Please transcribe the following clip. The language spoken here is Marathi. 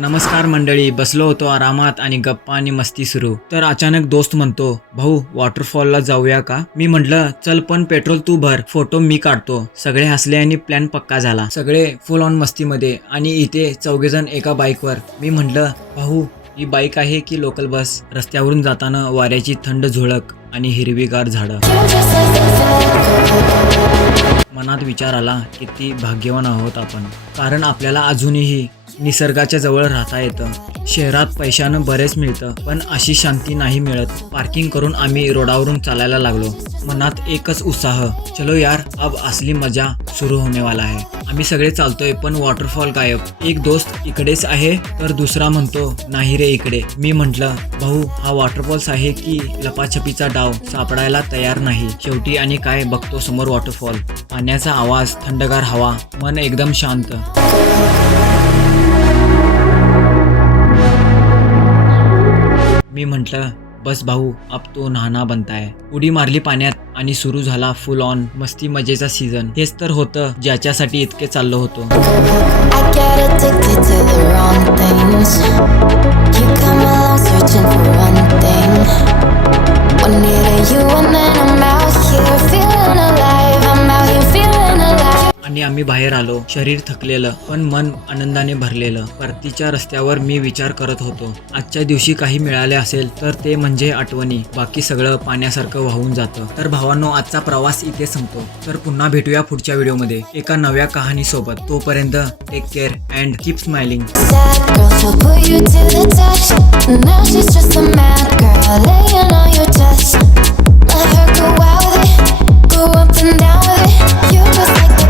नमस्कार मंडळी, बसलो होतो आरामात आणि गप्पा आणि मस्ती सुरू. तर अचानक दोस्त म्हणतो, भाऊ वॉटरफॉलला जाऊया का? मी म्हटलं चल, पण पेट्रोल तू भर, फोटो मी काढतो. सगळे हसले आणि प्लॅन पक्का झाला. सगळे फुल ऑन मस्तीमध्ये आणि इथे चौघेजण एका बाईकवर. मी म्हटलं, भाऊ ही बाईक आहे की लोकल बस? रस्त्यावरून जाताना वाऱ्याची थंड झुळक आणि हिरवीगार झाडं. मनात विचार आला, किती भाग्यवान आहोत आपण, कारण आपल्याला अजूनही निसर्गाच्या जवळ राहता येतं. शहरात पैशानं बरेच मिळतं, पण अशी शांती नाही मिळत. पार्किंग करून आम्ही रोडावरून चालायला लागलो. मनात एकच उत्साह, चलो यार, अब असली मजा सुरू होने वाला है. आम्ही सगळे चालतोय, पण वॉटरफॉल गायब. एक दोस्त इकडेच आहे तर दुसरा म्हणतो नाही रे इकडे. मी म्हटलं, भाऊ हा वॉटरफॉल्स आहे की लपाछपीचा डाव? सापडायला तयार नाही. शेवटी आणि काय बघतो समोर वॉटरफॉल, पाण्याचा आवाज, थंडगार हवा, मन एकदम शांत. मी म्हटलं, बस भाऊ, अब तो नहाना बनताय. उडी मारली पाण्यात आणि सुरू झाला फुल ऑन मस्ती मजेचा सीझन. हेच तर होतं ज्याच्यासाठी इतके चाललो होतो. आणि आम्ही बाहेर आलो. शरीर थकलेलं पण मन आनंदाने भरलेलं. परतीच्या रस्त्यावर मी विचार करत होतो, आजच्या दिवशी काही मिळाले असेल तर ते म्हणजे आठवणी. बाकी सगळं पाण्यासारखं वाहून जातं. तर भावांनो, आजचा प्रवास इथे संपतो. तर पुन्हा भेटूया पुढच्या व्हिडिओमध्ये एका नव्या कहाणी सोबत. तोपर्यंत take care and keep smiling. Let her go out with it, go up and down with it. You just like the